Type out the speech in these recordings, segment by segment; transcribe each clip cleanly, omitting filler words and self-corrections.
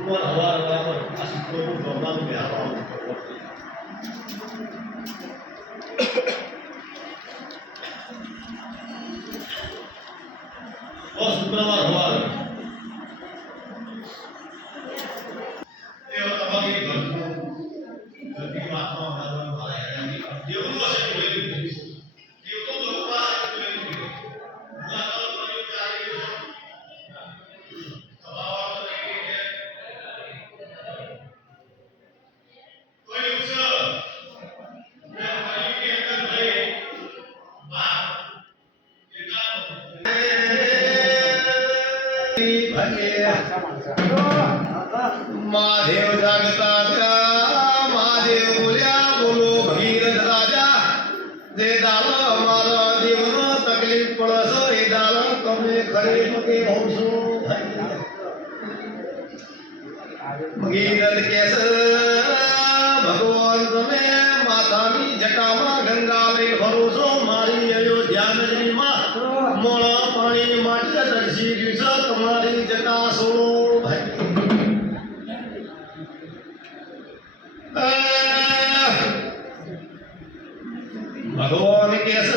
Buat awal-awal asik dulu normal ya awal. Seberapa awal? Dia orang bagi gadu, gadu makna dalam malayani. Dia pun masih boleh begitu. Dia pun berpas boleh begitu. Bukan kalau bagi cari itu. Kalau lagi dia, kau usaha. Yang bagi dia akan baik. Mak, kita. Mahadev जागता महादेव बोल्या बोलो भगीरथ राजा जे दाल हमारा जीवन तकलीफ पड़स ए दाल कमे खरे मगे होसो Bhagirath case भगवान તમે માતાની જટામાં ગંગા લઈ ભરોસો મારી અયોધ્યા નગરીમાં મોળા પાણી માટે દર્શી ગયું તમારી જટા સોળો ભાઈ भगवान केस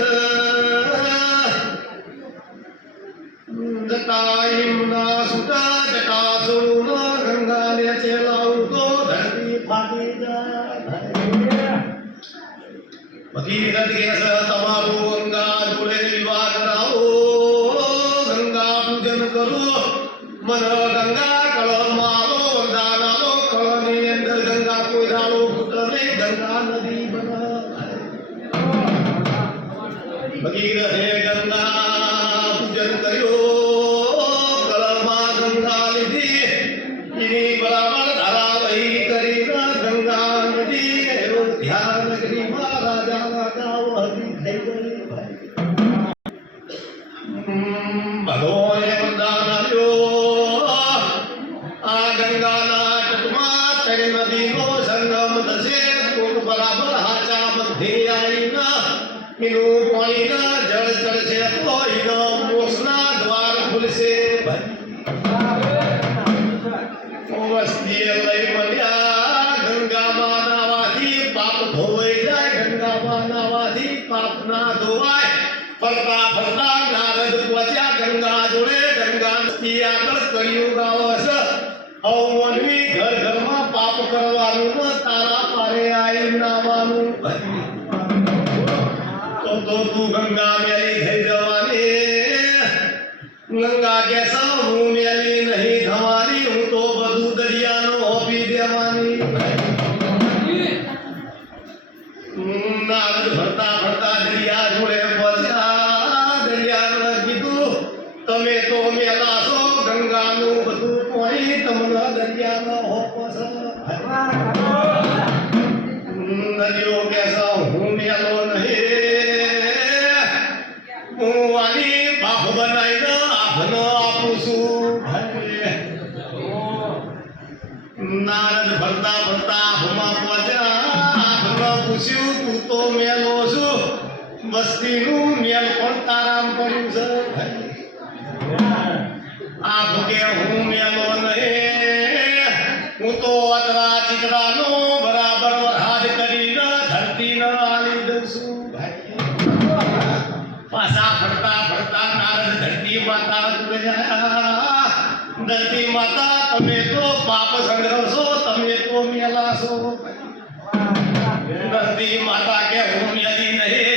जटायुना सुता जटा सोळून गंगाल्याचे लावतो धरती फाटी जाय भगीरथ केस તમારું ગંગા જોડે વિવાહ કરાવો ગંગા પૂજન કરો મન ગંગા કળમાં આવો વરદાન આવો કળની અંદર ગંગા કોઈ દાડો ફૂટે ગંગા નદી બના ભગીરથે ગંગા પૂજન કર્યો કળમાં ગંગા લીધી એની બરાબર ધારા વહી કરીને ગંગા નદી અયોધ્યા નગરીમાં રાજા રાજાઓ હજી થઈ ગઈ ભગવાને વરદાન આપ્યો આ ગંગાના તટમાં તરી નદીનો સંગમ થશે કોક બરાબર હાચા મધ્યે આવીને એનું પાણીના જળ ચડશે તો એનો મોક્ષના દ્વાર ખુલશે વસ્તીએ લઈ મળ્યા ગંગામાં નાવાથી પાપ ધોવાઈ જાય ગંગામાં નાવાથી પાપ ના ધોવાય ફરતા ફરતા નારદ પહોંચ્યા ગંગા જોડે ગંગા નદી આગળ કળિયુગ આવશે અવમનવી ઘર ઘરમાં પાપ કરવાનું તારા પારે આવી નાવાનું तो तू गंगा मेली થઈ જવાની ગંગા કેસા હું મેલી નહીં થવાની હું તો બધું દરિયાનો હોપી દેવાની નારદ ભરતા ભરતા દરિયા જોડે પહોંચ્યા દરિયાને કીધું તમે તો મેલા છો ગંગાનું બધું પાણી તમને દરિયાનો હોપસ નદીઓ કેસા હું મેલો નહીં બાપ બનાવીને આપનો આપું છું નારદ ભરતા ભરતા આભમાં પહોંચ્યા આપને પૂછ્યું તું તો મેલો છું વસ્તીનું મેલ પણ તારામ પડ્યું છે આપ કે હું મેલો નહીં હું તો અતરા ચિત્રાનો બરાબર વરહાદ કરીને ધરતીને આલી દઉં છું પાછા ફરતા ફરતા નારદ ધરતી માતા જોડે ગયા ધરતી માતા તમે તો પાપ સંગ્રહશો તમે તો મેલા છો ધરતી માતા કે હું મેલી નહીં